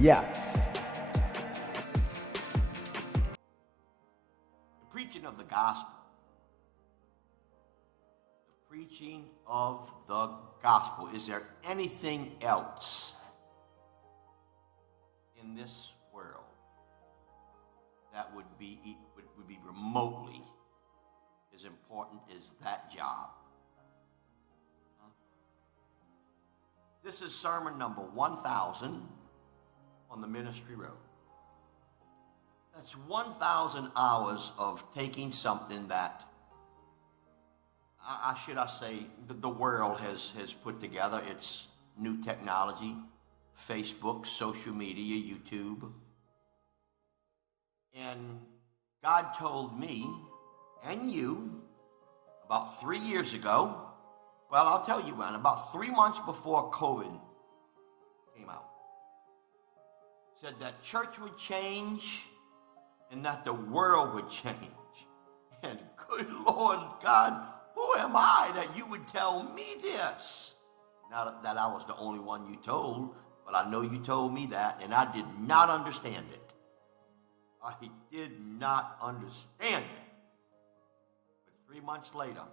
Yes. The preaching of the gospel. The preaching of the gospel. Is there anything else in this world that would be remotely as important as that job? This is sermon number 1000 on the ministry road. That's 1,000 hours of taking something that I say the world has put together. It's new technology, Facebook, social media, YouTube. And God told me and you about 3 years ago, well, I'll tell you when, about 3 months before COVID came out, said that church would change and that the world would change. And good Lord God, who am I that you would tell me this? Not that I was the only one you told, but I know you told me that, and I did not understand it. I did not understand it. But 3 months later,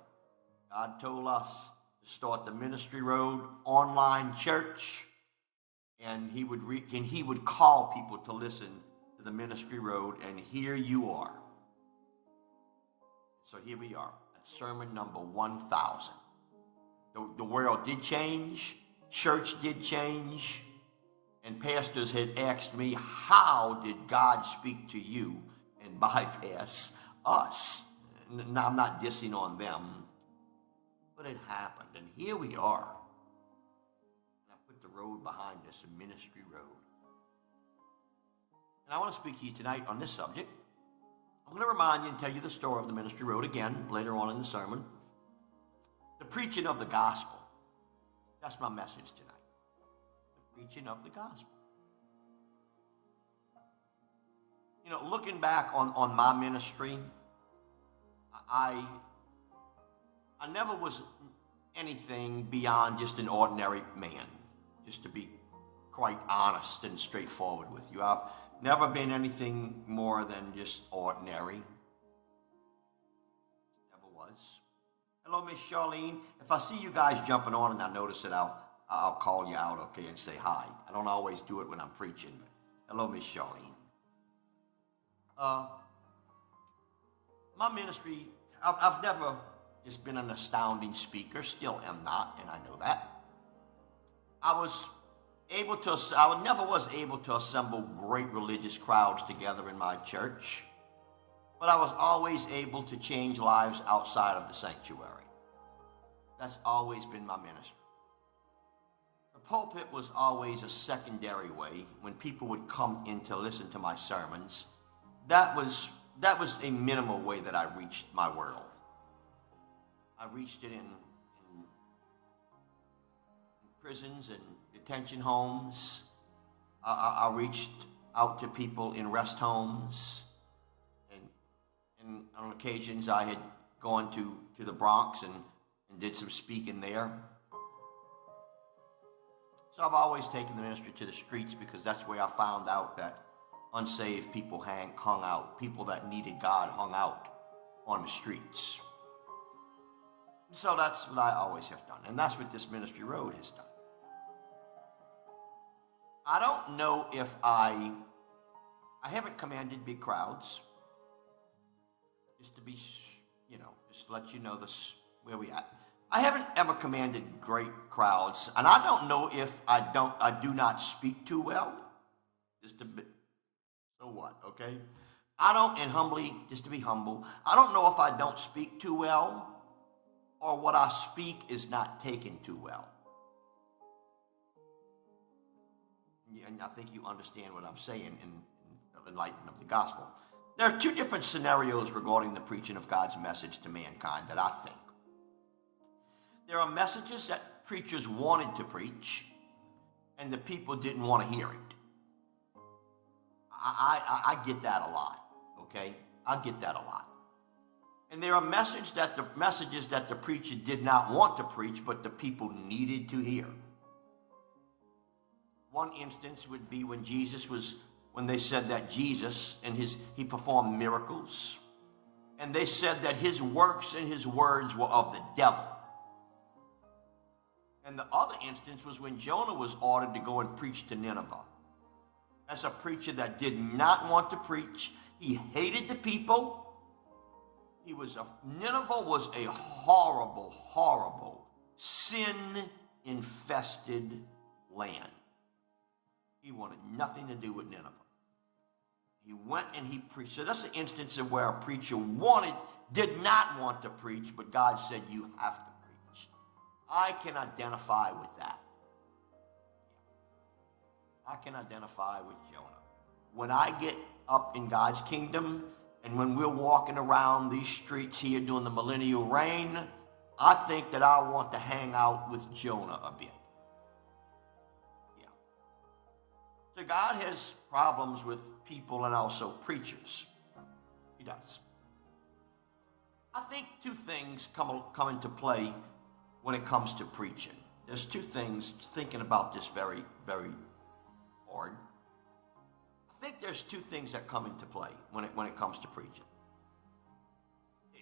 God told us to start the Ministry Road online church, and he would call people to listen to the Ministry Road, and here you are. So here we are at sermon number 1000. The world did change, church did change, and pastors had asked me, how did God speak to you and bypass us? Now, I'm not dissing on them, but it happened, and here we are. And I put the road behind us, a ministry road. And I want to speak to you tonight on this subject. I'm going to remind you and tell you the story of the ministry road again later on in the sermon. The preaching of the gospel. That's my message tonight. The preaching of the gospel. You know, looking back on my ministry, I never was anything beyond just an ordinary man, just to be quite honest and straightforward with you. I've never been anything more than just ordinary. Never was. Hello, Miss Charlene. If I see you guys jumping on and I notice it, I'll call you out, okay, and say hi. I don't always do it when I'm preaching, but hello, Miss Charlene. My ministry, I've never just been an astounding speaker, still am not, and I know that. I never was able to assemble great religious crowds together in my church, but I was always able to change lives outside of the sanctuary. That's always been my ministry. The pulpit was always a secondary way when people would come in to listen to my sermons. That was a minimal way that I reached my world. I reached it in prisons and detention homes. I reached out to people in rest homes. And on occasions I had gone to the Bronx and did some speaking there. So I've always taken the ministry to the streets because that's where I found out that unsaved people hung out. People that needed God hung out on the streets. So that's what I always have done. And that's what this ministry road has done. I don't know if I haven't commanded big crowds. Just to be, just to let you know this, where we at. I haven't ever commanded great crowds. And I don't know if I do not speak too well. Just a bit. So what, okay? Just to be humble, I don't know if I don't speak too well or what I speak is not taken too well. And I think you understand what I'm saying in the enlightenment of the gospel. There are two different scenarios regarding the preaching of God's message to mankind that I think. There are messages that preachers wanted to preach and the people didn't want to hear it. I get that a lot, okay? I get that a lot. And there are messages that the preacher did not want to preach, but the people needed to hear. One instance would be when they said that Jesus he performed miracles. And they said that his works and his words were of the devil. And the other instance was when Jonah was ordered to go and preach to Nineveh. As a preacher that did not want to preach, he hated the people. Nineveh was a horrible, horrible, sin-infested land. He wanted nothing to do with Nineveh. He went and he preached. So that's an instance of where a preacher did not want to preach, but God said, you have to preach. I can identify with that. I can identify with Jonah. When I get up in God's kingdom, and when we're walking around these streets here during the millennial reign, I think that I want to hang out with Jonah a bit. Yeah. So God has problems with people and also preachers. He does. I think two things come into play when it comes to preaching. There's two things, thinking about this very, very hard. I think there's two things that come into play when it comes to preaching.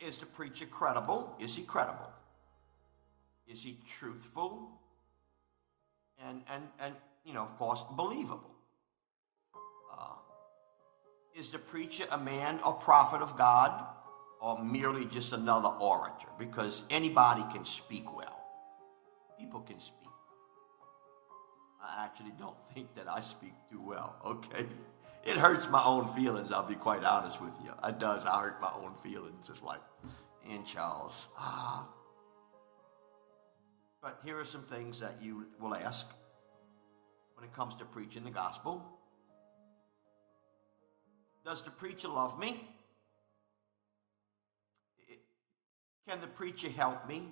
Is the preacher credible? Is he credible? Is he truthful? And of course, believable? Is the preacher a man or prophet of God, or merely just another orator? Because anybody can speak well. People can speak. I actually don't think that I speak too well, okay? It hurts my own feelings, I'll be quite honest with you. It does. I hurt my own feelings. It's like, and Charles, But here are some things that you will ask when it comes to preaching the gospel. Does the preacher love me? Can the preacher help me?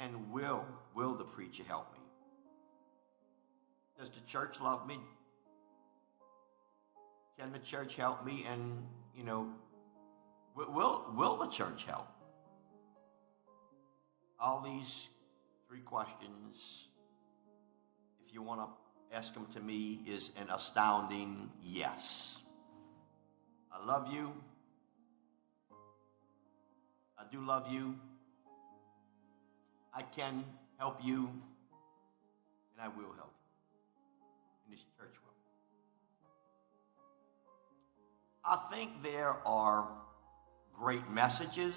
And will the preacher help me? Does the church love me? Can the church help me? And, will the church help? All these three questions, if you want to ask them to me, is an astounding yes. I love you. I do love you. I can help you, and I will help you. And this church will. I think there are great messages,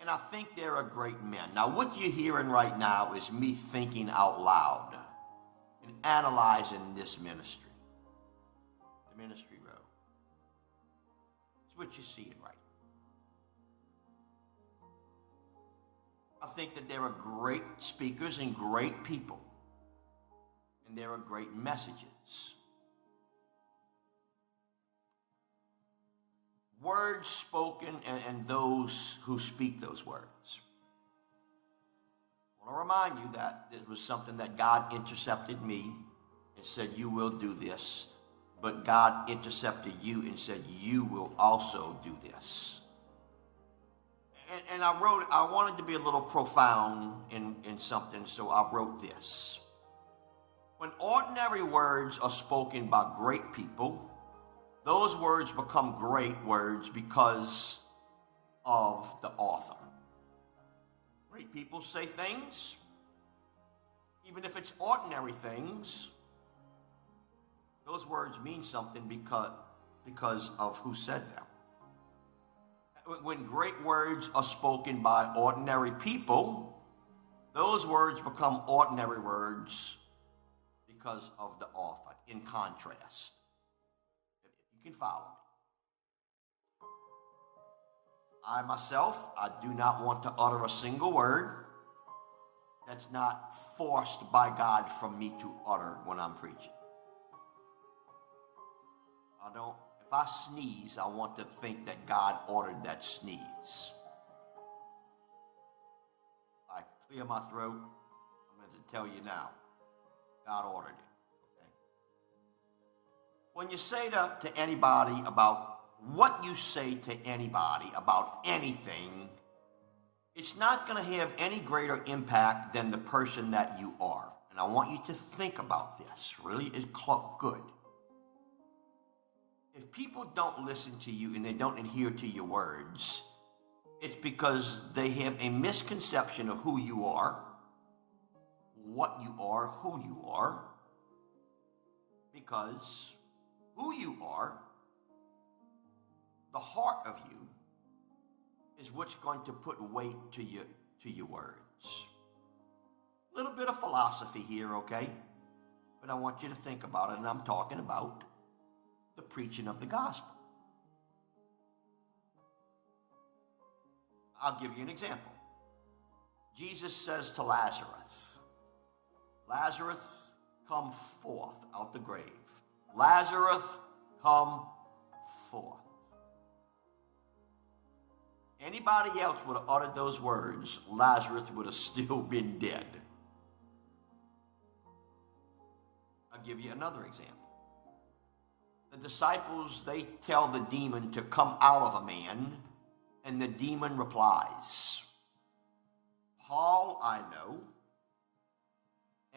and I think there are great men. Now, what you're hearing right now is me thinking out loud and analyzing this ministry, the ministry road. It's what you're seeing right. I think that there are great speakers and great people, and there are great messages. Words spoken and those who speak those words. I want to remind you that it was something that God intercepted me and said, you will do this. But God intercepted you and said, you will also do this. And I wanted to be a little profound in something, so I wrote this. When ordinary words are spoken by great people, those words become great words because of the author. Great people say things, even if it's ordinary things, those words mean something because of who said them. When great words are spoken by ordinary people, those words become ordinary words because of the author, in contrast. If you can follow me. I myself, I do not want to utter a single word that's not forced by God from me to utter when I'm preaching. If I sneeze, I want to think that God ordered that sneeze. If I clear my throat, I'm going to tell you now, God ordered it. Okay? When you say to anybody about what you say to anybody about anything, it's not going to have any greater impact than the person that you are. and I want you to think about this. Really is good. If people don't listen to you and they don't adhere to your words, it's because they have a misconception of who you are, what you are, who you are, because who you are, the heart of you, is what's going to put weight to your words. A little bit of philosophy here, okay? But I want you to think about it, and I'm talking about the preaching of the gospel. I'll give you an example. Jesus says to Lazarus, Lazarus, come forth out the grave. Lazarus, come forth. Anybody else would have uttered those words, Lazarus would have still been dead. I'll give you another example. The disciples, they tell the demon to come out of a man, and the demon replies, Paul I know,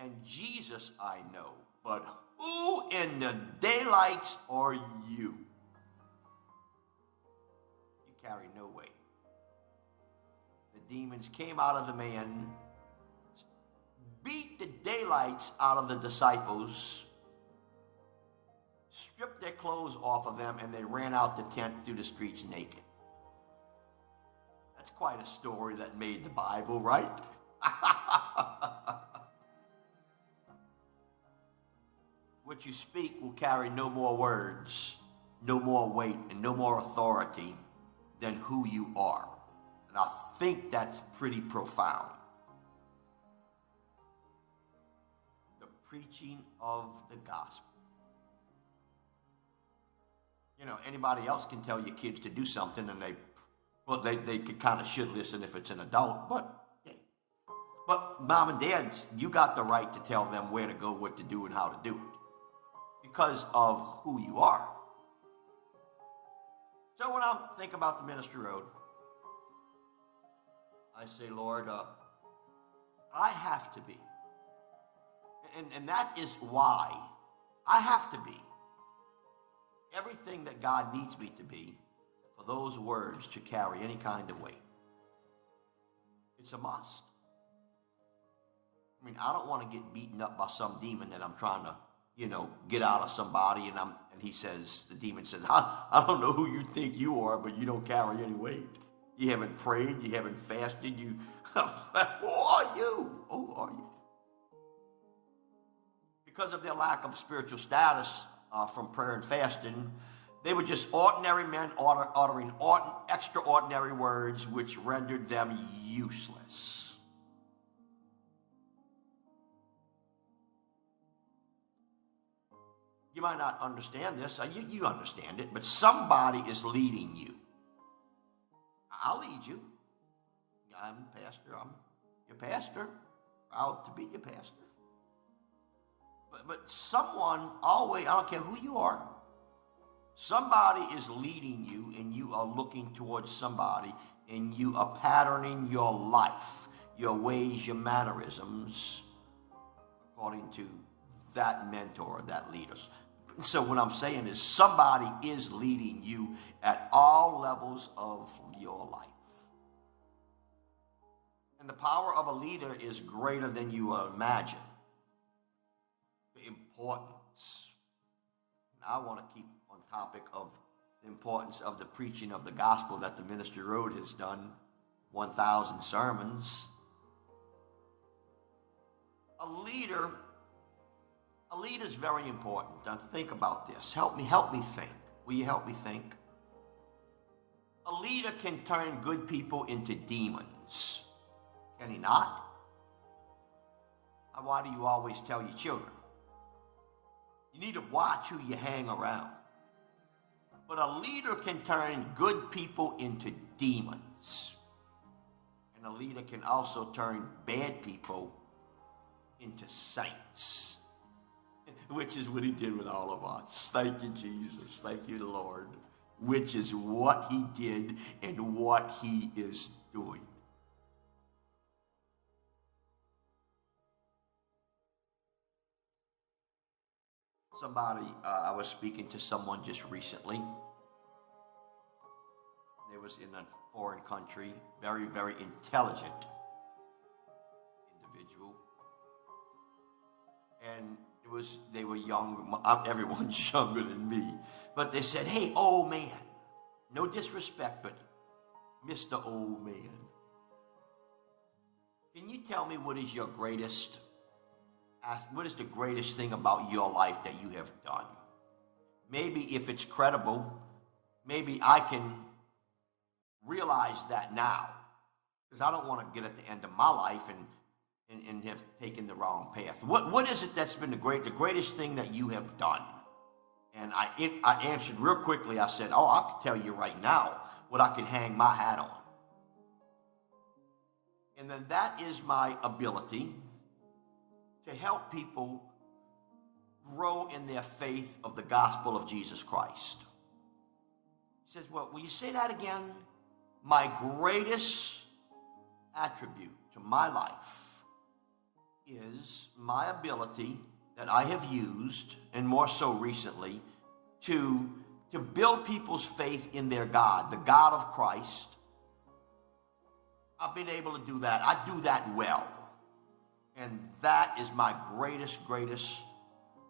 and Jesus I know, but who in the daylights are you? You carry no weight. The demons came out of the man, beat the daylights out of the disciples, stripped their clothes off of them, and they ran out the tent through the streets naked. That's quite a story that made the Bible, right? What you speak will carry no more words, no more weight, and no more authority than who you are. And I think that's pretty profound. The preaching of the gospel. You know, anybody else can tell your kids to do something, and they kind of should listen if it's an adult, but mom and dad, you got the right to tell them where to go, what to do, and how to do it because of who you are. So when I think about the ministry road, I say, Lord, I have to be. And that is why I have to be everything that God needs me to be for those words to carry any kind of weight. It's a must. I mean, I don't want to get beaten up by some demon that I'm trying to, get out of somebody, and the demon says, I don't know who you think you are, but you don't carry any weight. You haven't prayed, you haven't fasted, who are you? Who are you? Because of their lack of spiritual status from prayer and fasting, they were just ordinary men uttering extraordinary words which rendered them useless. You might not understand this. You understand it, but somebody is leading you. I'll lead you. I'm pastor. I'm your pastor. Proud to be your pastor. But someone always, I don't care who you are, somebody is leading you, and you are looking towards somebody, and you are patterning your life, your ways, your mannerisms, according to that mentor, that leader. So what I'm saying is somebody is leading you at all levels of your life. And the power of a leader is greater than you imagine. The importance. And I want to keep on topic of the importance of the preaching of the gospel that the Ministry Road has done, 1,000 sermons. A leader is very important. Now think about this. Help me think. Will you help me think? A leader can turn good people into demons. Can he not? Why do you always tell your children? You need to watch who you hang around. But a leader can turn good people into demons. And a leader can also turn bad people into saints. Which is what he did with all of us. Thank you, Jesus. Thank you, Lord. Which is what he did and what he is doing. Somebody, I was speaking to someone just recently. They was in a foreign country, very, very intelligent individual. And they were young, everyone's younger than me. But they said, hey, old man. No disrespect, but Mr. Old Man. Can you tell me what is the greatest thing about your life that you have done? Maybe if it's credible, maybe I can realize that now. Because I don't want to get at the end of my life and have taken the wrong path. What is it that's been the greatest thing that you have done? And I answered real quickly. I said, I can tell you right now what I can hang my hat on. And then that is my ability to help people grow in their faith of the gospel of Jesus Christ. He says, well, will you say that again? My greatest attribute to my life is my ability that I have used, and more so recently, to build people's faith in their God, the God of Christ. I've been able to do that. I do that well. And that is my greatest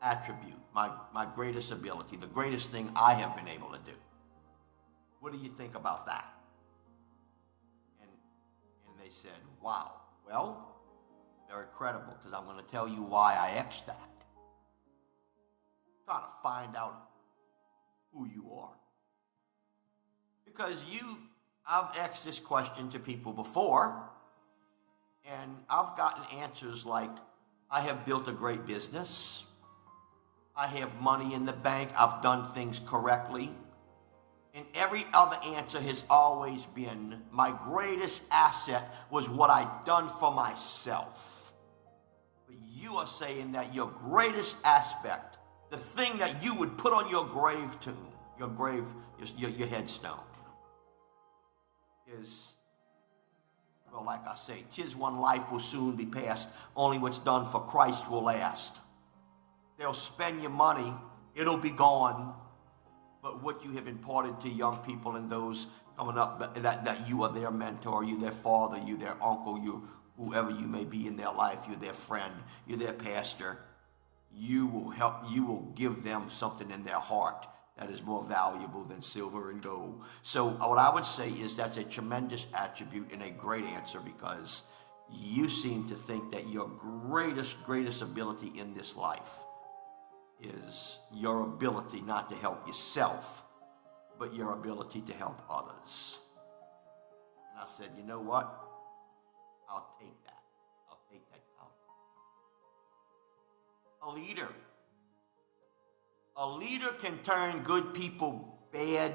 attribute, my greatest ability, the greatest thing I have been able to do. What do you think about that? And they said, wow. Well, very credible, because I'm going to tell you why I X'd that. Trying to find out who you are. Because I've asked this question to people before, and I've gotten answers like, I have built a great business. I have money in the bank. I've done things correctly. And every other answer has always been, my greatest asset was what I'd done for myself. But you are saying that your greatest aspect, the thing that you would put on your grave tomb, your headstone, is, well, like I say, 'tis one life will soon be past. Only what's done for Christ will last. They'll spend your money, it'll be gone. But what you have imparted to young people and those coming up, that you are their mentor, you their father, you their uncle, you whoever you may be in their life, you're their friend, you're their pastor, you will give them something in their heart that is more valuable than silver and gold. So what I would say is that's a tremendous attribute and a great answer, because you seem to think that your greatest ability in this life is your ability not to help yourself, but your ability to help others. And I said, you know what? I'll take that. I'll take that out. A leader can turn good people bad.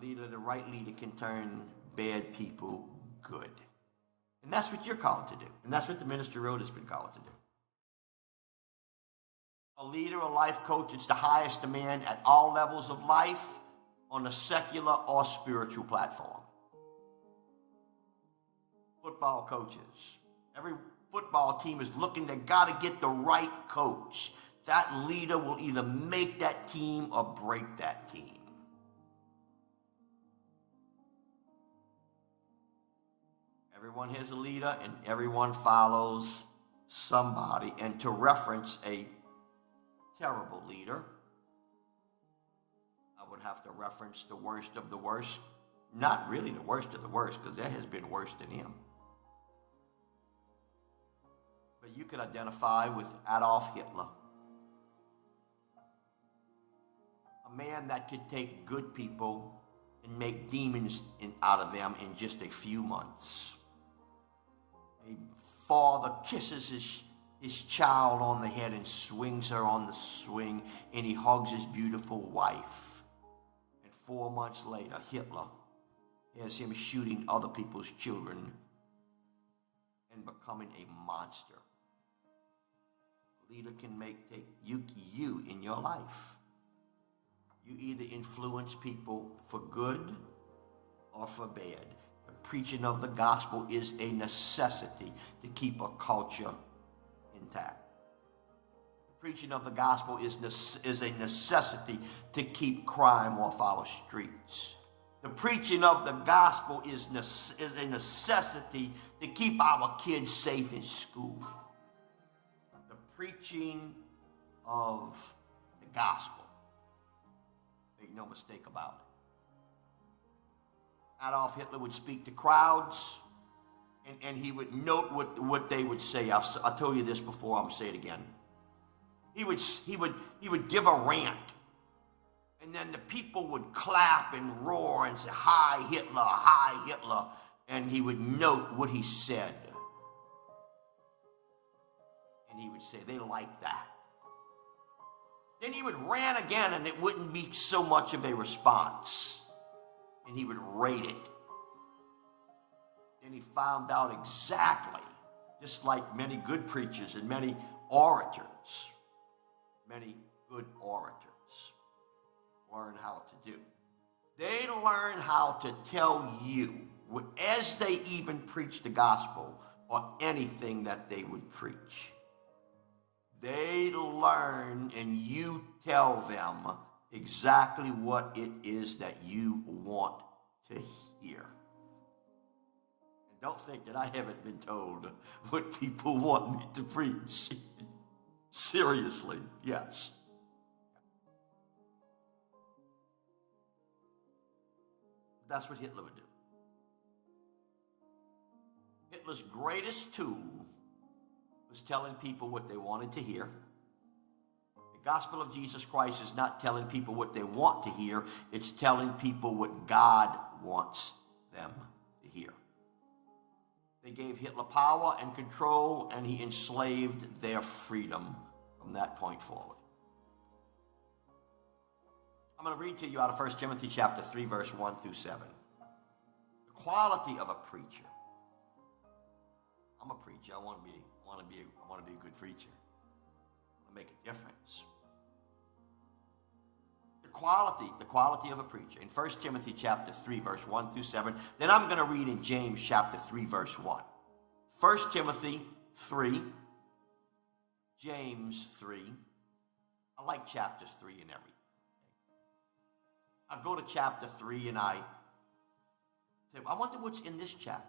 The right leader can turn bad people good. And that's what you're called to do. And that's what the ministry road has been called to do. A leader, a life coach, it's the highest demand at all levels of life on a secular or spiritual platform. Football coaches. Every football team is looking, they got to get the right coach. That leader will either make that team or break that team. Everyone has a leader and everyone follows somebody. And to reference a terrible leader, I would have to reference the worst of the worst. Not really the worst of the worst, because there has been worse than him. But you could identify with Adolf Hitler. A man that could take good people and make demons out of them in just a few months. A father kisses his child on the head and swings her on the swing, and he hugs his beautiful wife. And 4 months later, Hitler has him shooting other people's children and becoming a monster. A leader can take you in your life. You either influence people for good or for bad. The preaching of the gospel is a necessity to keep a culture intact. Preaching of the gospel is a necessity to keep crime off our streets. The preaching of the gospel is a necessity to keep our kids safe in school. The preaching of the gospel. Make no mistake about it. Adolf Hitler would speak to crowds, and he would note what they would say. I told you this before, I'm going to say it again. He would give a rant, and then the people would clap and roar and say, "Hi Hitler, hi Hitler," and he would note what he said. And he would say, "They like that." Then he would rant again, and it wouldn't be so much of a response. And he would rate it. Then he found out exactly, just like many good preachers and many orators, many good orators learn how to do. They learn how to tell you, as they even preach the gospel or anything that they would preach. They learn, and you tell them exactly what it is that you want to hear. And don't think that I haven't been told what people want me to preach. Seriously, yes. That's what Hitler would do. Hitler's greatest tool was telling people what they wanted to hear. The gospel of Jesus Christ is not telling people what they want to hear. It's telling people what God wants them to hear. They gave Hitler power and control, and he enslaved their freedom from that point forward. I'm going to read to you out of 1 Timothy chapter 3, verse 1 through 7. The quality of a preacher. I'm a preacher. I want to be a good preacher. I want to make a difference. The quality of a preacher. In 1 Timothy chapter 3, verse 1 through 7. Then I'm going to read in James chapter 3, verse 1. 1 Timothy 3, James 3. I like chapters 3 and everything. I go to chapter 3 and I say, I wonder what's in this chapter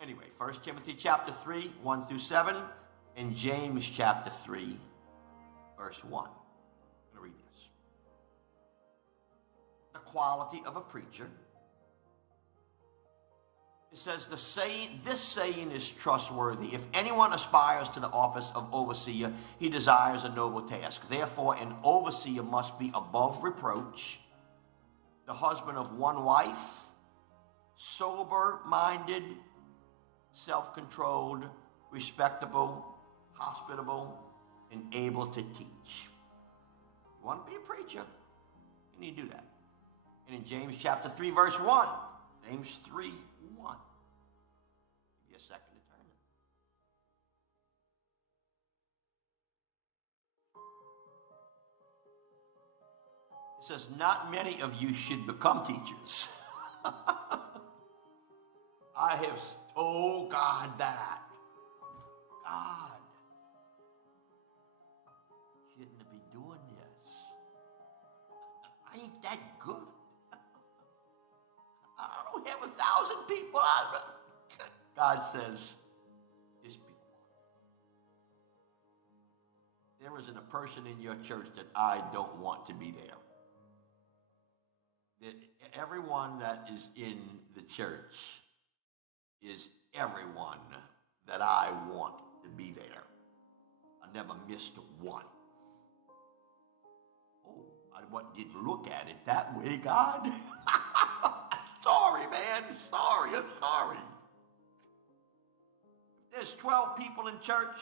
3. Anyway, 1 Timothy chapter 3, 1 through 7, and James chapter 3, verse 1. I'm going to read this. The quality of a preacher. It says, this saying is trustworthy. If anyone aspires to the office of overseer, he desires a noble task. Therefore, an overseer must be above reproach, the husband of one wife, sober-minded, self-controlled, respectable, hospitable, and able to teach. You want to be a preacher, you need to do that. And in James chapter 3, verse 1, James 3, 1. Give me a second to turn it. It says, not many of you should become teachers. I have told God that. God, shouldn't be doing this. I ain't that good. I don't have 1,000 people. God says, just be quiet. There isn't a person in your church that I don't want to be there. That everyone that is in the church is everyone that I want to be there. I never missed one. Oh, I didn't look at it that way, God. Sorry, man. Sorry. I'm sorry. If there's 12 people in church,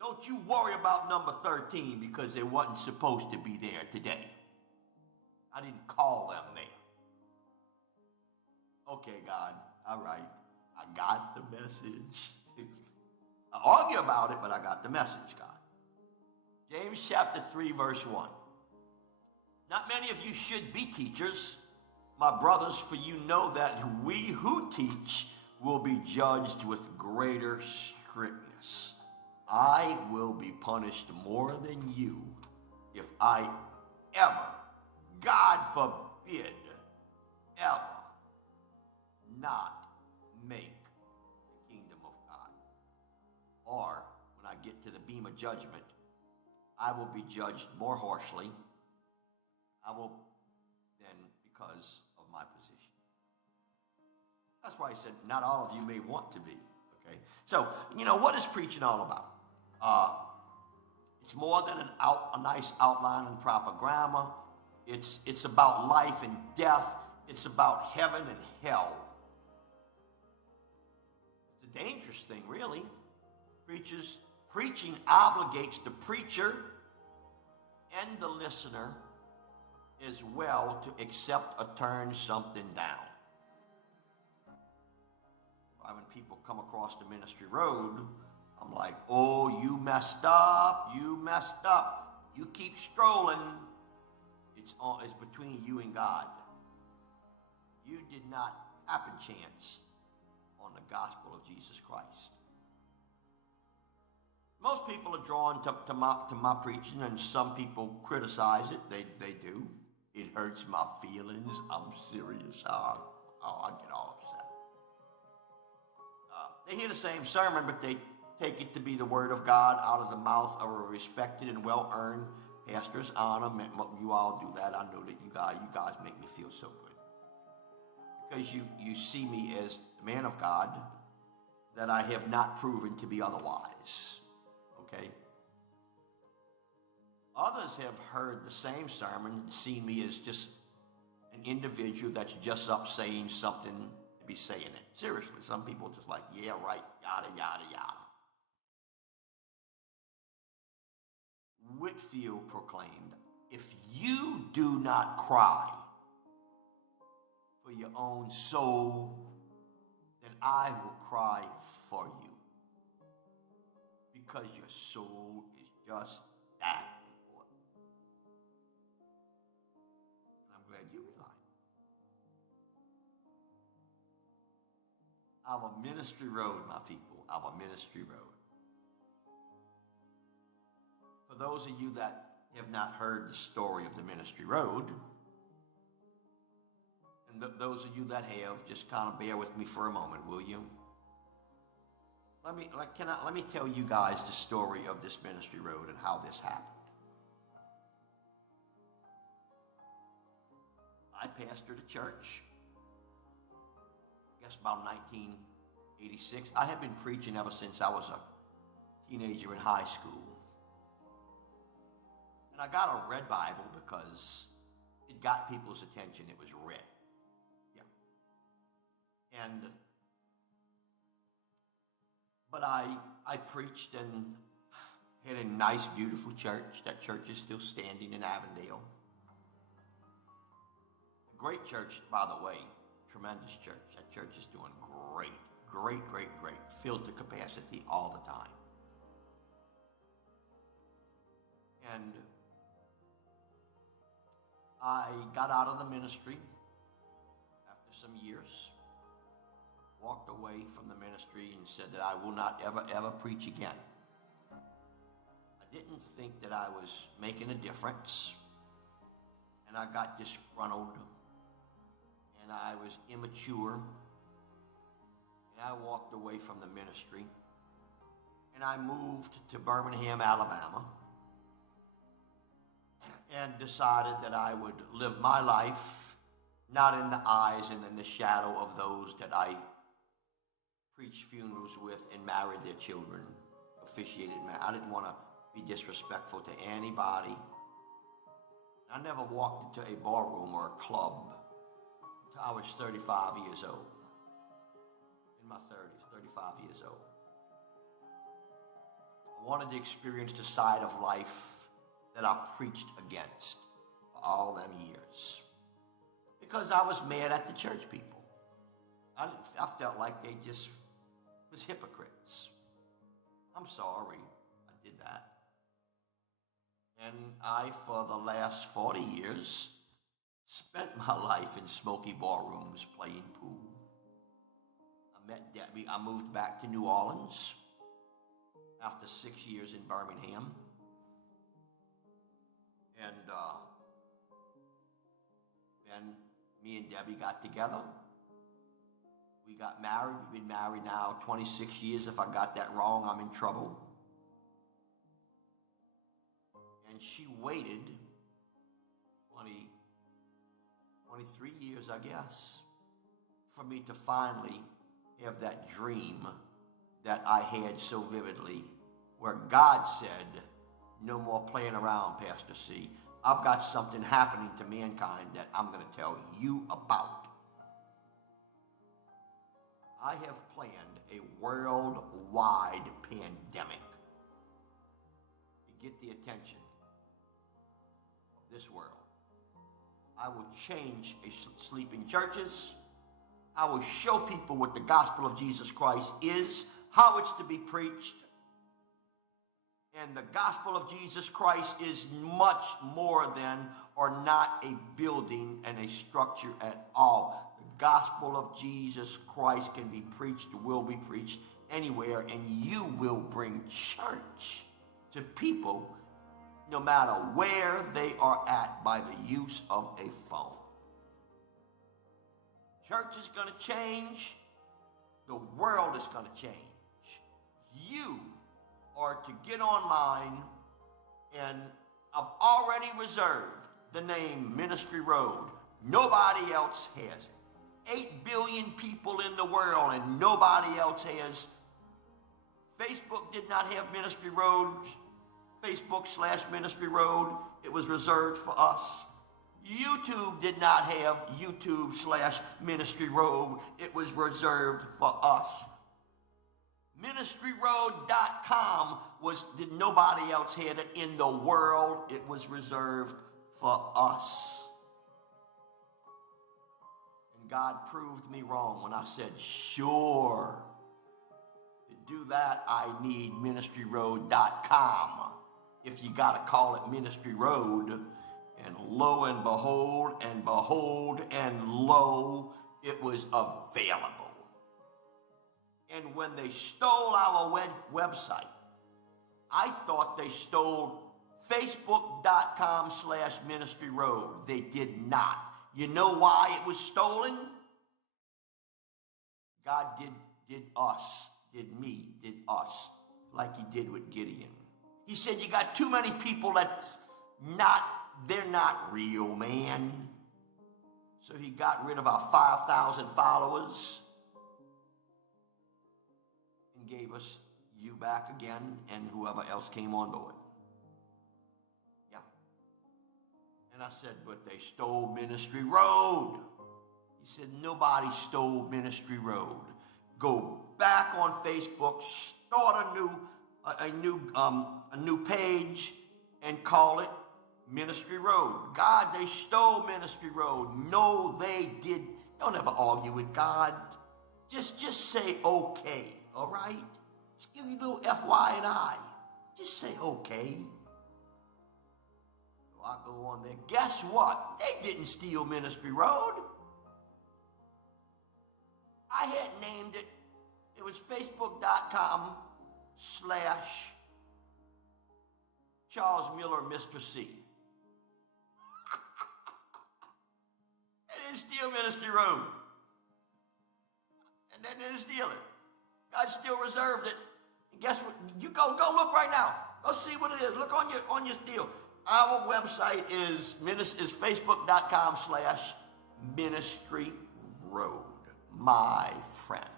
don't you worry about number 13 because they wasn't supposed to be there today. I didn't call them there. Okay, God. All right. I got the message. I argue about it, but I got the message, God. James chapter 3, verse 1. Not many of you should be teachers, my brothers, for you know that we who teach will be judged with greater strictness. I will be punished more than you if I ever, God forbid, ever not make the kingdom of God. Or when I get to the beam of judgment, I will be judged more harshly. I will then because of my position. That's why he said, not all of you may want to be. Okay. So, what is preaching all about? It's more than a nice outline and proper grammar. It's about life and death. It's about heaven and hell. It's a dangerous thing, really. Preaching obligates the preacher and the listener as well to accept or turn something down. When people come across the ministry road, I'm like, oh, you messed up, you keep strolling. It's between you and God. You did not happen chance on the gospel of Jesus Christ. Most people are drawn to my preaching, and some people criticize it. They do. It hurts my feelings. I'm serious. I get all upset. They hear the same sermon, but they take it to be the word of God out of the mouth of a respected and well-earned pastor's honor. You all do that. I know that you guys make me feel so good. Because you see me as the man of God that I have not proven to be otherwise. Okay? Others have heard the same sermon, seen me as just an individual that's just up saying something to be saying it. Seriously, some people just like, yeah, right, yada, yada, yada. Whitfield proclaimed, if you do not cry for your own soul, then I will cry for you. Because your soul is just that important. And I'm glad you realize it. Our ministry road, my people, our ministry road. For those of you that have not heard the story of the ministry road, and those of you that have, just kind of bear with me for a moment, will you? Let me tell you guys the story of this ministry road and how this happened. I pastored a church, I guess about 1986. I had been preaching ever since I was a teenager in high school. And I got a red Bible because it got people's attention. It was red. Yeah. But I preached and had a nice, beautiful church. That church is still standing in Avondale. A great church, by the way. Tremendous church. That church is doing great. Great. Filled to capacity all the time. And I got out of the ministry after some years, walked away from the ministry and said that I will not ever preach again. I didn't think that I was making a difference, and I got disgruntled, and I was immature, and I walked away from the ministry, and I moved to Birmingham, Alabama, and decided that I would live my life not in the eyes and in the shadow of those that I preached funerals with and married their children, officiated marriage. I didn't want to be disrespectful to anybody. I never walked into a ballroom or a club until I was 35 years old. In my 30s, 35 years old. I wanted to experience the side of life that I preached against for all them years. Because I was mad at the church people. I felt like they just was hypocrites. I'm sorry I did that. And I, for the last 40 years, spent my life in smoky ballrooms playing pool. I met Debbie. I moved back to New Orleans. after 6 years in Birmingham. And then me and Debbie got together. We got married. We've been married now 26 years. If I got that wrong, I'm in trouble. And she waited 23 years, I guess, for me to finally have that dream that I had so vividly, where God said, no more playing around, Pastor C. I've got something happening to mankind that I'm going to tell you about. I have planned a worldwide pandemic to get the attention of this world. I will change sleeping churches. I will show people what the gospel of Jesus Christ is, how it's to be preached. And the gospel of Jesus Christ is much more than or not a building and a structure at all. The gospel of Jesus Christ can be preached, will be preached anywhere, and you will bring church to people no matter where they are at by the use of a phone. Church is going to change. The world is going to change. You are to get online, and I've already reserved the name Ministry Road. Nobody else has it. 8 billion people in the world, and nobody else has. Facebook did not have Ministry Road. Facebook/Ministry Road. It was reserved for us. YouTube did not have YouTube/Ministry Road. It was reserved for us. MinistryRoad.com did nobody else had it in the world. It was reserved for us. And God proved me wrong when I said, sure, to do that I need MinistryRoad.com. If you got to call it Ministry Road. And lo and behold, and lo, it was available. And when they stole our website, I thought they stole Facebook.com/Ministry Road. They did not. You know why it was stolen? God did us, like he did with Gideon. He said, you got too many people they're not real, man. So he got rid of our 5,000 followers and gave us you back again and whoever else came on board. Yeah. And I said, but they stole Ministry Road. He said, nobody stole Ministry Road. Go back on Facebook, start a new page and call it Ministry Road. God, they stole Ministry Road. No, they did. Don't ever argue with God. Just say okay, all right? Just give you a little FY and I. Just say okay. So I go on there. Guess what? They didn't steal Ministry Road. I had named it. It was Facebook.com/ Charles Miller, Mr. C. They didn't steal Ministry Road. And they didn't steal it. God still reserved it. And guess what? You go look right now. Go see what it is. Look on your deal. Our website is Facebook.com/Ministry Road. My friend.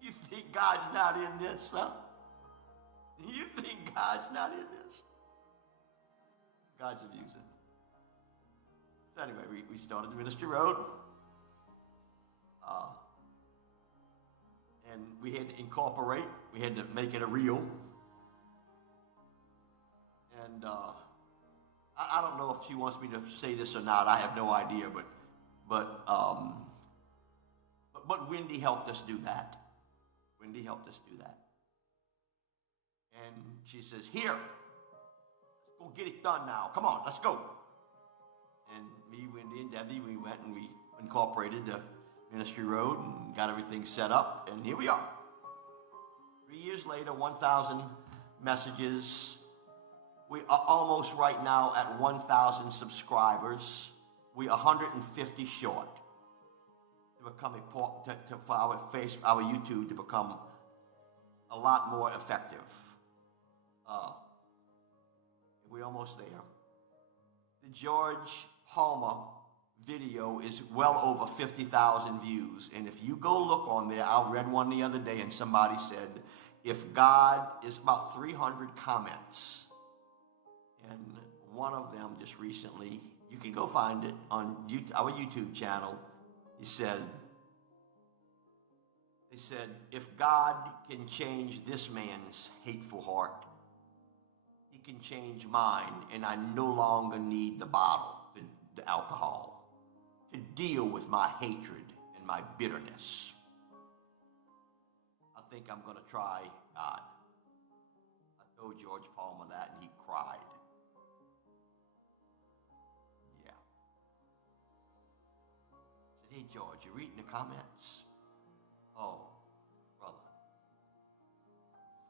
You think God's not in this, huh? You think God's not in this? God's amusing. So anyway, we started the Ministry Road. And we had to incorporate. We had to make it a real. And I don't know if she wants me to say this or not. I have no idea, but Wendy helped us do that. Wendy helped us do that. And she says, here, let's go get it done now. Come on, let's go. And me, Wendy, and Debbie, we went and we incorporated the ministry road and got everything set up, and here we are. 3 years later, 1,000 messages. We are almost right now at 1,000 subscribers. We are 150 short to become for our YouTube to become a lot more effective. We're almost there. The George Palmer video is well over 50,000 views, and if you go look on there, I read one the other day, and somebody said, if God is about 300 comments, and one of them just recently, you can go find it on our YouTube channel. They said, if God can change this man's hateful heart, he can change mine, and I no longer need the bottle, the alcohol, to deal with my hatred and my bitterness. I think I'm going to try God. I told George Palmer that, and he cried. Yeah. I said, hey, George, you reading the comments? Oh, brother.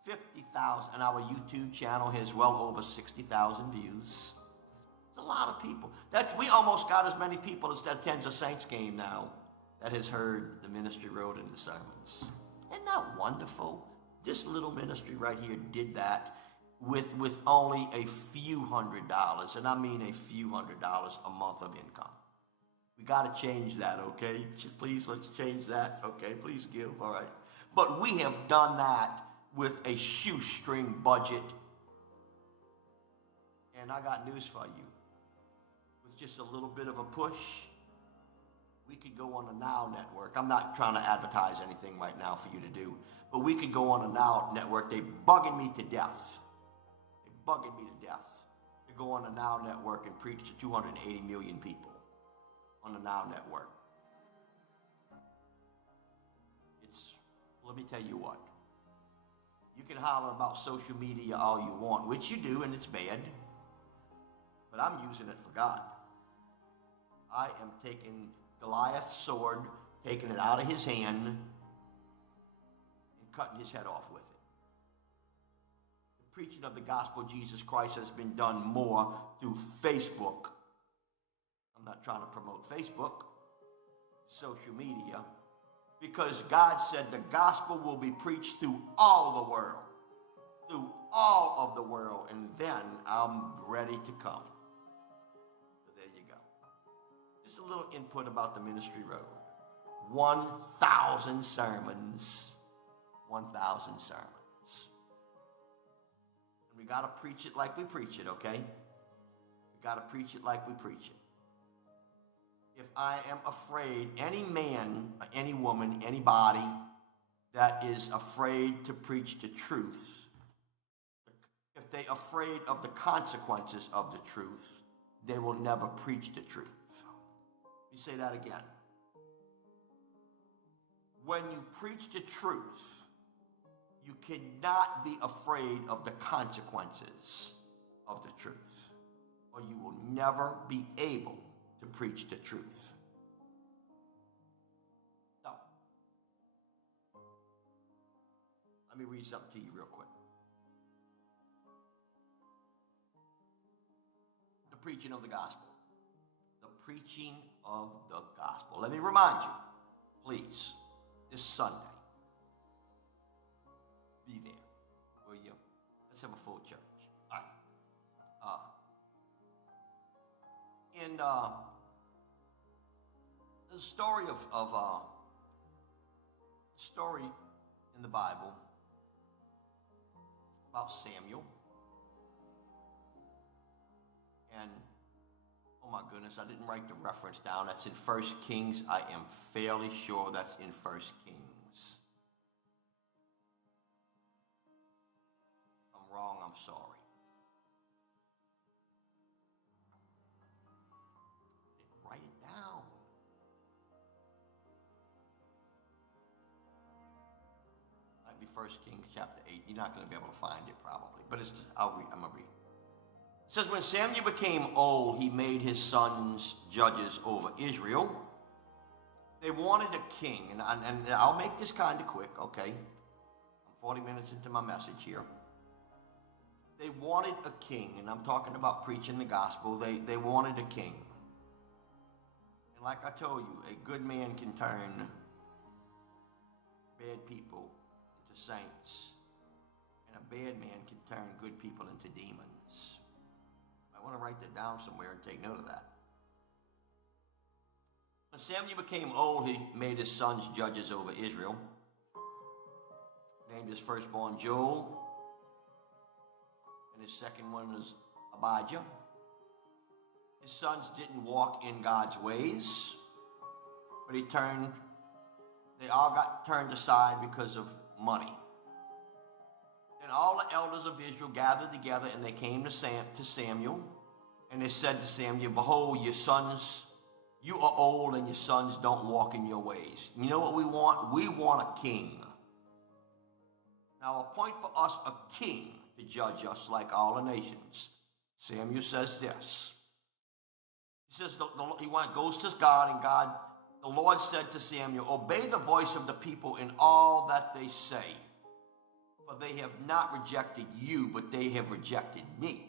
50,000, and our YouTube channel has well over 60,000 views. It's a lot of people. We almost got as many people as that attends a Saints game now that has heard the ministry road and the sermons. Isn't that wonderful? This little ministry right here did that with only a few $100s, and I mean a few $100 a month of income. We got to change that, okay? Please, let's change that, okay? Please give, all right? But we have done that with a shoestring budget. And I got news for you. With just a little bit of a push, we could go on the Now Network. I'm not trying to advertise anything right now for you to do, but we could go on the Now Network. They're bugging me to death. They're bugging me to death to go on the Now Network and preach to 280 million people on the Now Network. Let me tell you what. You can holler about social media all you want, which you do, and it's bad. But I'm using it for God. I am taking Goliath's sword, taking it out of his hand, and cutting his head off with it. The preaching of the gospel of Jesus Christ has been done more through Facebook. I'm not trying to promote Facebook, social media, because God said the gospel will be preached through all the world, and then I'm ready to come. So there you go. Just a little input about the ministry road. 1,000 sermons. 1,000 sermons. And we got to preach it like we preach it, okay? We got to preach it like we preach it. If I am afraid, any man, any woman, anybody that is afraid to preach the truth, if they're afraid of the consequences of the truth, they will never preach the truth. Let me say that again. When you preach the truth, you cannot be afraid of the consequences of the truth, or you will never be able to preach the truth. So, let me read something to you real quick. The preaching of the gospel. The preaching of the gospel. Let me remind you, please, this Sunday, be there, will you? Let's have a full church. All right. And there's a story story in the Bible about Samuel. And oh my goodness, I didn't write the reference down. That's in 1 Kings. I am fairly sure that's in 1 Kings. If I'm wrong, I'm sorry. Write it down. Might be 1 Kings chapter 8. You're not going to be able to find it probably, but I'm going to read. It says, when Samuel became old, he made his sons judges over Israel. They wanted a king, and I'll make this kind of quick, okay? I'm 40 minutes into my message here. They wanted a king, and I'm talking about preaching the gospel. They wanted a king. And like I told you, a good man can turn bad people into saints, and a bad man can turn good people into demons. I want to write that down somewhere and take note of that. When Samuel became old, he made his sons judges over Israel. Named his firstborn Joel, and his second one was Abijah. His sons didn't walk in God's ways, but they all got turned aside because of money. And all the elders of Israel gathered together, and they came to Samuel, and they said to Samuel, "Behold, your sons, you are old, and your sons don't walk in your ways. You know what we want? We want a king. Now appoint for us a king to judge us like all the nations." Samuel says this. He says, goes to God, and the Lord said to Samuel, "Obey the voice of the people in all that they say, for they have not rejected you, but they have rejected me."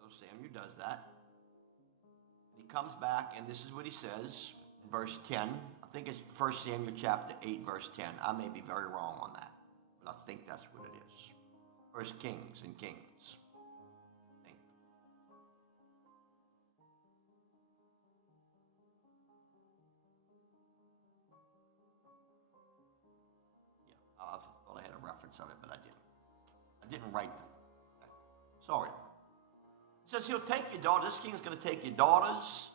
So Samuel does that. And he comes back, and this is what he says in verse 10. I think it's 1 Samuel chapter 8, verse 10. I may be very wrong on that, but I think that's what it is. First Kings and Kings. I think. Yeah, I thought I had a reference of it, but I didn't. I didn't write them. Okay. Sorry. It says he'll take your daughters. This king's going to take your daughters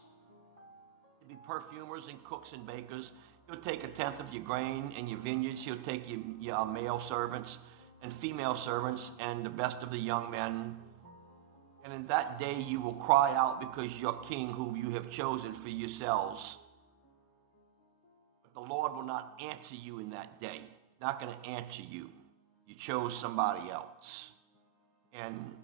to be perfumers and cooks and bakers. He'll take 1/10 of your grain and your vineyards. He'll take your male servants and female servants and the best of the young men. And in that day you will cry out because your king whom you have chosen for yourselves. But the Lord will not answer you in that day. He's not going to answer you. You chose somebody else. And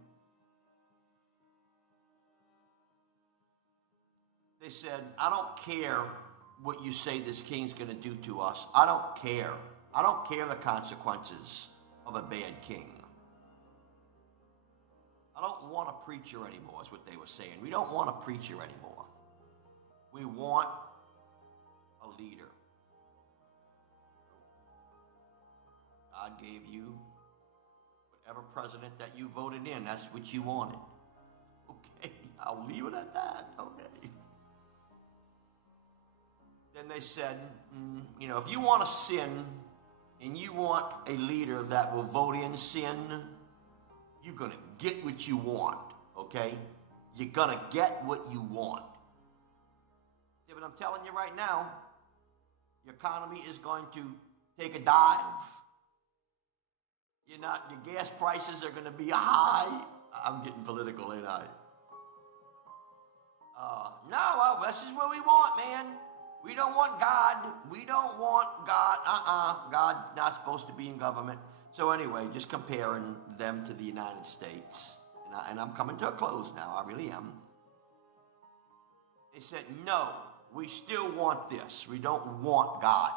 they said, "I don't care what you say this king's going to do to us. I don't care. I don't care the consequences of a bad king. I don't want a preacher anymore," is what they were saying. "We don't want a preacher anymore. We want a leader." God gave you whatever president that you voted in. That's what you wanted. Okay, I'll leave it at that. Okay. Then they said, if you want to sin and you want a leader that will vote in sin, you're going to get what you want, okay? You're going to get what you want. See, but I'm telling you right now, your economy is going to take a dive. Your gas prices are going to be high. I'm getting political, ain't I? This is what we want, man. We don't want God. We don't want God. God's not supposed to be in government. So anyway, just comparing them to the United States. And I'm coming to a close now. I really am. They said, no, we still want this. We don't want God.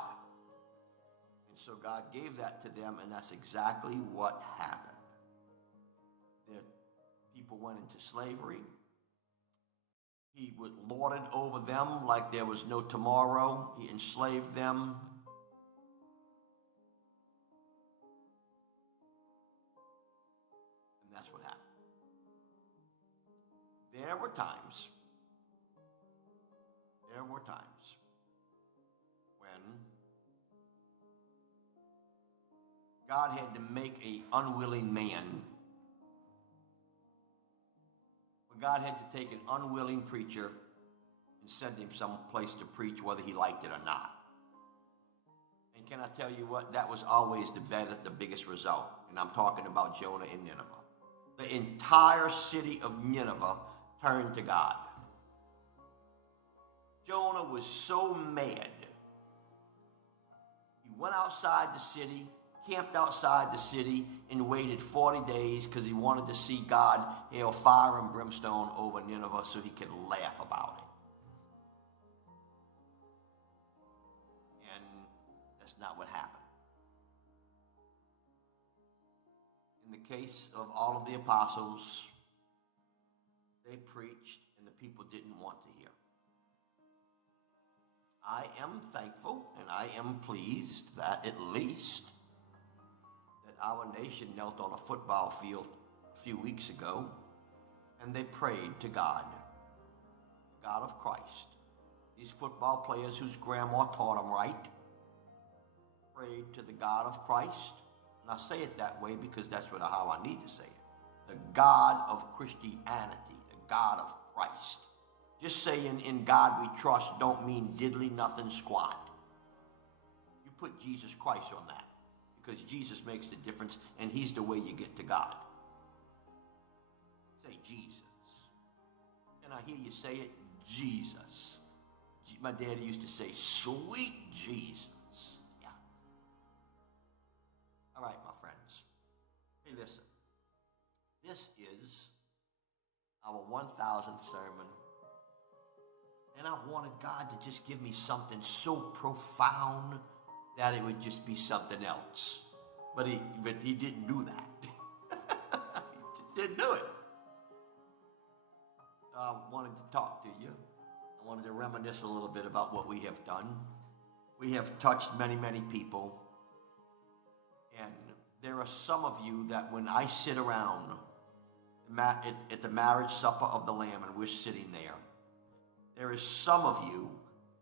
And so God gave that to them, and that's exactly what happened. Their people went into slavery. He would lord it over them like there was no tomorrow. He enslaved them. And that's what happened. There were times when God had to make an unwilling man. God had to take an unwilling preacher and send him someplace to preach whether he liked it or not. And can I tell you what? That was always the biggest result. And I'm talking about Jonah and Nineveh. The entire city of Nineveh turned to God. Jonah was so mad. He went outside the city, camped outside the city, and waited 40 days because he wanted to see God hail fire and brimstone over Nineveh so he could laugh about it. case of all of the apostles, they preached and the people didn't want to hear. I am thankful and I am pleased that at least that our nation knelt on a football field a few weeks ago and they prayed to God, the God of Christ. These football players whose grandma taught them right prayed to the God of Christ. And I say it that way because that's how I need to say it. The God of Christianity, the God of Christ. Just saying in God we trust don't mean diddly nothing squat. You put Jesus Christ on that because Jesus makes the difference and he's the way you get to God. Say Jesus. And I hear you say it, Jesus. My daddy used to say, sweet Jesus. Yeah. All right, my friends. Hey, listen. This is our 1000th sermon. And I wanted God to just give me something so profound that it would just be something else. But he didn't do that. He just didn't do it. I wanted to talk to you. I wanted to reminisce a little bit about what we have done. We have touched many, many people. And there are some of you that when I sit around at the marriage supper of the Lamb and we're sitting there is some of you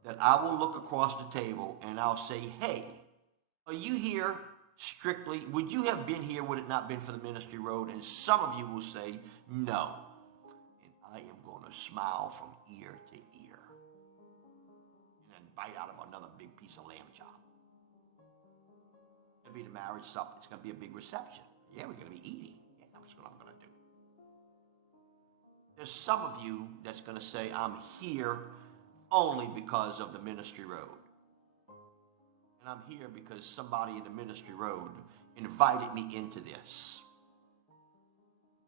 that I will look across the table and I'll say, hey, are you here strictly? Would you have been here would it not been for the ministry road? And some of you will say, no. And I am going to smile from ear to ear. And then bite out of another big piece of lamb chop. It's going to be the marriage supper. It's going to be a big reception. Yeah, we're going to be eating. Yeah, that's what I'm going to do. There's some of you that's going to say, I'm here only because of the ministry road. And I'm here because somebody in the ministry road invited me into this.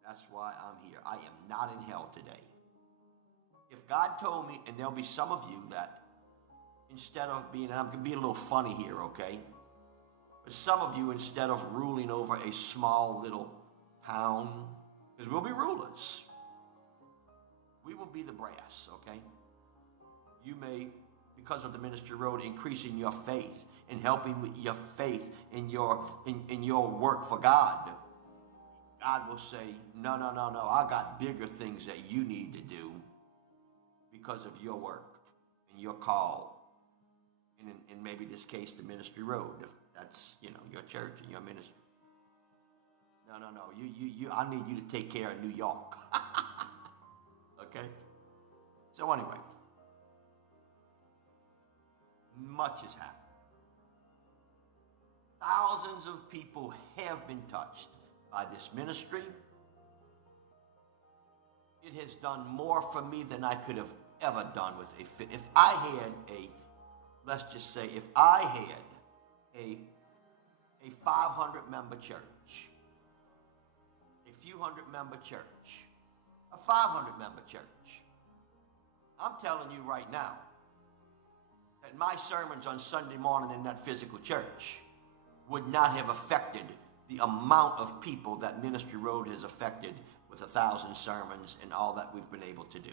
That's why I'm here. I am not in hell today. If God told me, and there'll be some of you that instead of being, and I'm going to be a little funny here, okay? But some of you, instead of ruling over a small little town, because we'll be rulers. We will be the brass, okay? You may, because of the ministry road, increasing your faith and helping with your faith in your work for God. God will say, no, I got bigger things that you need to do because of your work and your call. And in maybe this case, the ministry road. That's, your church and your ministry. No. I need you to take care of New York. Okay? So anyway, much has happened. Thousands of people have been touched by this ministry. It has done more for me than I could have ever done with if I had let's just say, if I had a 500-member church, a few hundred-member church, a 500-member church, I'm telling you right now that my sermons on Sunday morning in that physical church would not have affected the amount of people that Ministry Road has affected with 1,000 sermons and all that we've been able to do.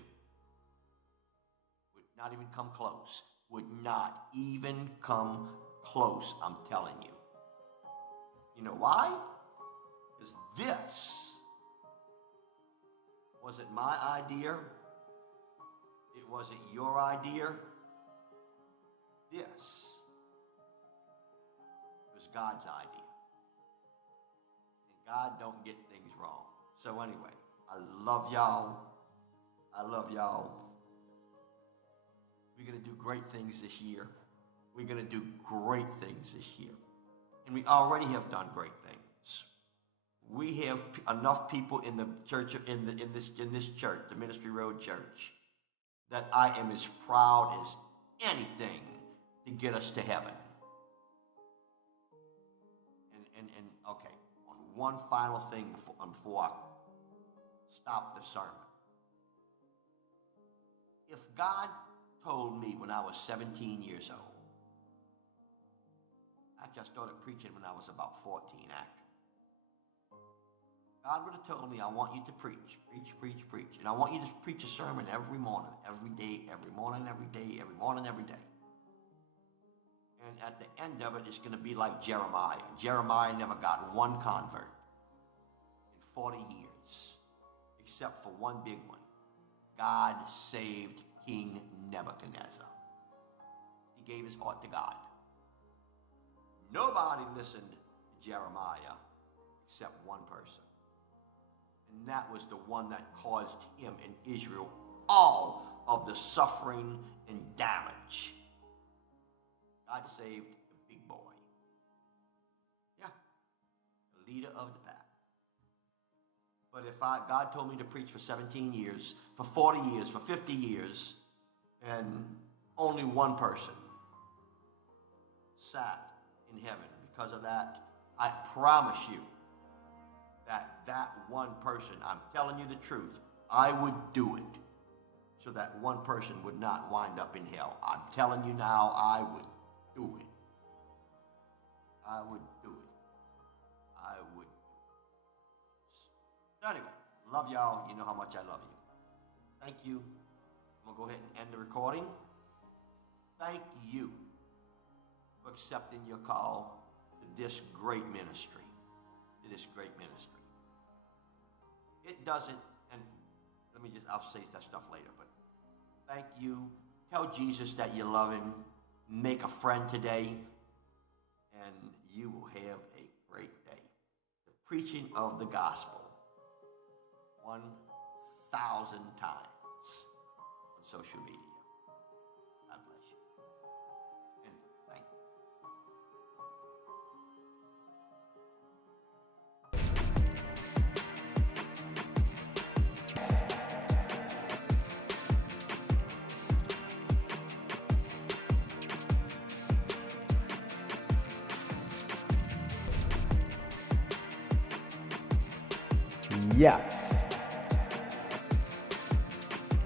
Would not even come close. Would not even come close, I'm telling you. You know why? Because this wasn't my idea. It wasn't your idea. This was God's idea. And God don't get things wrong. So anyway, I love y'all. We're going to do great things this year. We're going to do great things this year. And we already have done great things. We have enough people in the church, in this church, the Ministry Road Church, that I am as proud as anything to get us to heaven. And okay, on one final thing before I stop the sermon. If God told me when I was 17 years old, actually I started preaching when I was about 14 actually. God would have told me, I want you to preach, preach, preach, preach. And I want you to preach a sermon every morning, every day, every morning, every day, every morning, every day. And at the end of it, it's going to be like Jeremiah. Jeremiah never got one convert in 40 years, except for one big one. God saved King Nebuchadnezzar. He gave his heart to God. Nobody listened to Jeremiah except one person. And that was the one that caused him and Israel all of the suffering and damage. God saved the big boy. Yeah, the leader of the pack. But if God told me to preach for 17 years, for 40 years, for 50 years, and only one person sat in heaven because of that, I promise you that one person, I'm telling you the truth, I would do it so that one person would not wind up in hell. I'm telling you now, I would do it. I would do it. I would. So anyway, love y'all. You know how much I love you. Thank you. I'm going to go ahead and end the recording. Thank you for accepting your call to this great ministry. To this great ministry. It doesn't, and I'll say that stuff later, but thank you. Tell Jesus that you love him. Make a friend today, and you will have a great day. The preaching of the gospel 1,000 times on social media. God bless you. And thank you. Yeah.